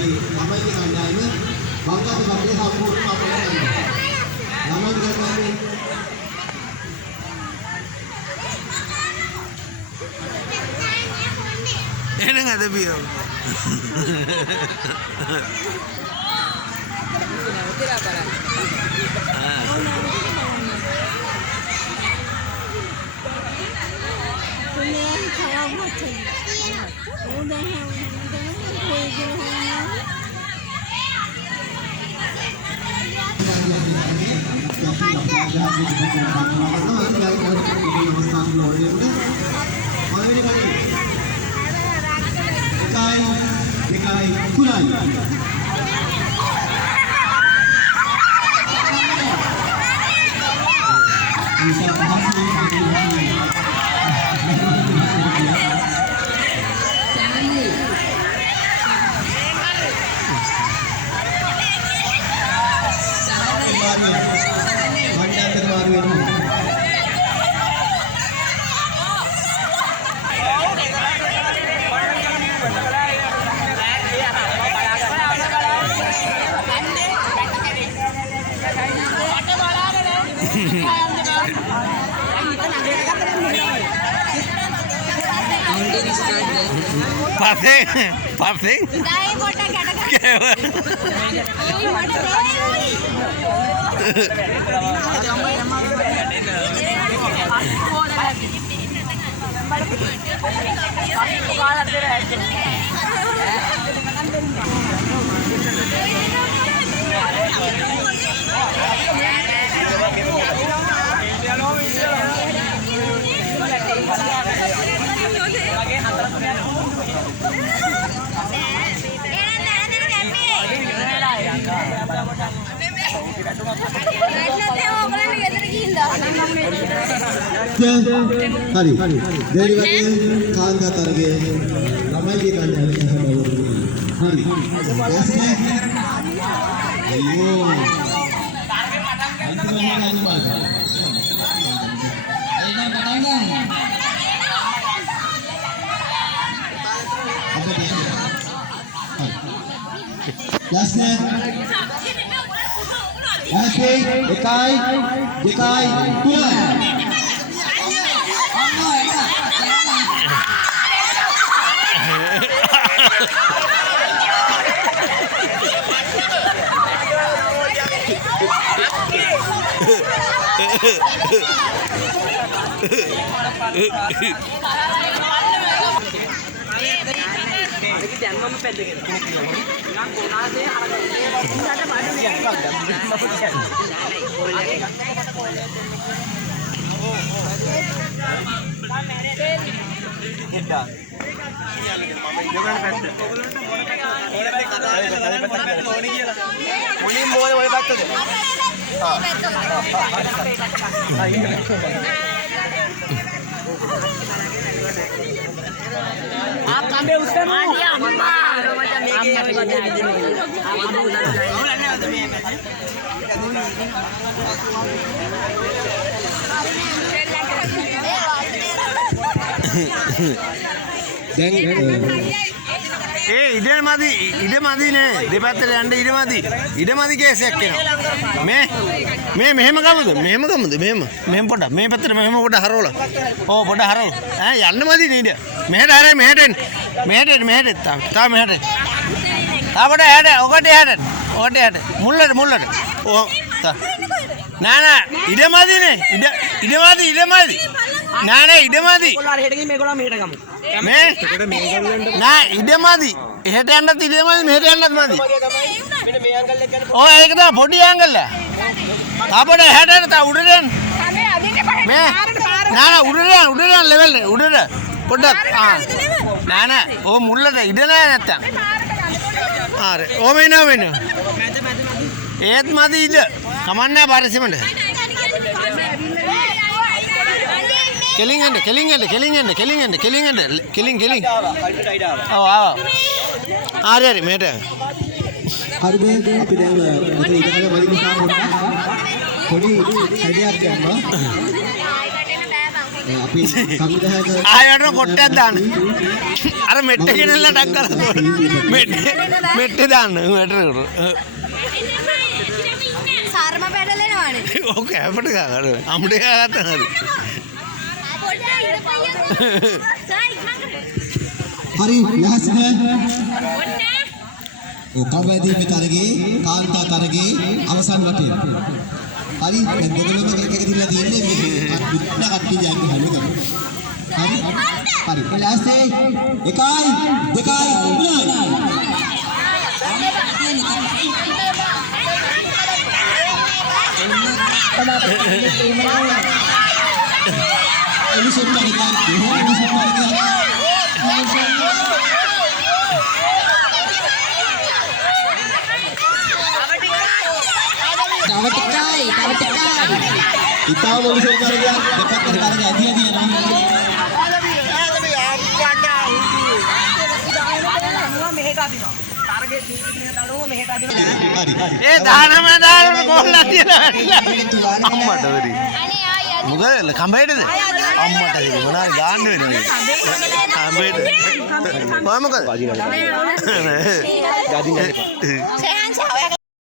අපි ළමයිගේ කණ්ඩායම බංගාතු කඩේ සම්පූර්ණයෙන්ම අපලට කරනවා. ළමයිගේ කණ්ඩායමේ එන ada biar. Dekai Kulai. Bisa berhasil Passing. Hari, dari bagian kawan katarge, ramai di kandang hari, biasanya, ayo, biasanya, Dekai, Kulai. आप कांबे उससे मारिया मम्मा macam ini ඉඩ මදි නේ දෙපැත්තට යන්න ඉඩ මදි කේසයක් එනවා මේ මෙහෙම ගමුද මෙහෙම පොඩ්ඩක් මේ පැත්තට මෙහෙම පොඩ්ඩක් හරවලා ඕ පොඩ්ඩක් හරවලා ඈ යන්න මදි නේද මෙහෙට හරයි මෙහෙට තා මෙහෙට තා පොඩ්ඩක් ඔකට යට මුල්ලට ඕ තා නෑ ඉඩ මදිනේ ඉඩ මදි නෑ ඉඩ මදි කොල්ලාර හෙට ගිහින් මේගොල්ලෝ මෙහෙට ගමු නෑ ඉඩ මදි එහෙට යන්නත් ඉඩ මදි මෙහෙට යන්නත් මදි මෙන්න මේ ඇන්ගල් එක ගන්න ඔය ඒක තමයි පොඩි ඇන්ගල් එක තාපඩ එහෙට යන්න තා උඩට යන්න මේ නෑ උඩට යන්න ලෙවල් එක උඩට පොඩ්ඩක් නෑ ඕ මුල්ලට ඉඩ නෑ නැත්තම් ආර ඕ මෙන්න ඒත් මදි ඉඩ කමන්නේ පරිස්සමට කෙලින් ඔව් ආවා හරි මේට හරිද අපි දැන් ඉතින් ඉතල වලින් නිසා පොඩි හැඩයක් ගන්නවා අපි සංවිධායක ආයෙත් කොට්ටයක් දාන්න. අර මෙට්ටේ ගෙනල්ලා ඩක් කරලා මෙට්ටේ දාන්න. සර්ම පැටලෙනවානේ. ඕක අපිට ගන්න. අමුඩේ ගත්තා නේද? හරි ලෑස්තිද? කවැදී මේ තරගේ කාන්තා තරගේ අවසන් වටේ. හරි දැන් දෙකම එක එක දිලා තියෙන්නේ මේ විත්න කට්ටිය ජයග්‍රහණය කරනවා. හරි ලෑස්ති 1 2 ඉතාව මොලිසෙන් කරගෙන දෙපැත්තට කරගෙන ඇදියා තියෙනවා. ඒ 19 දාන කොල්ලා තියලා අම්මට වෙරි. මොකද කම්බයිටද? අම්මට වෙරි මොනාරි ගාන්න වෙනවද? කම්බයිට. කොහමද? ගාදින් ගන්න එපා.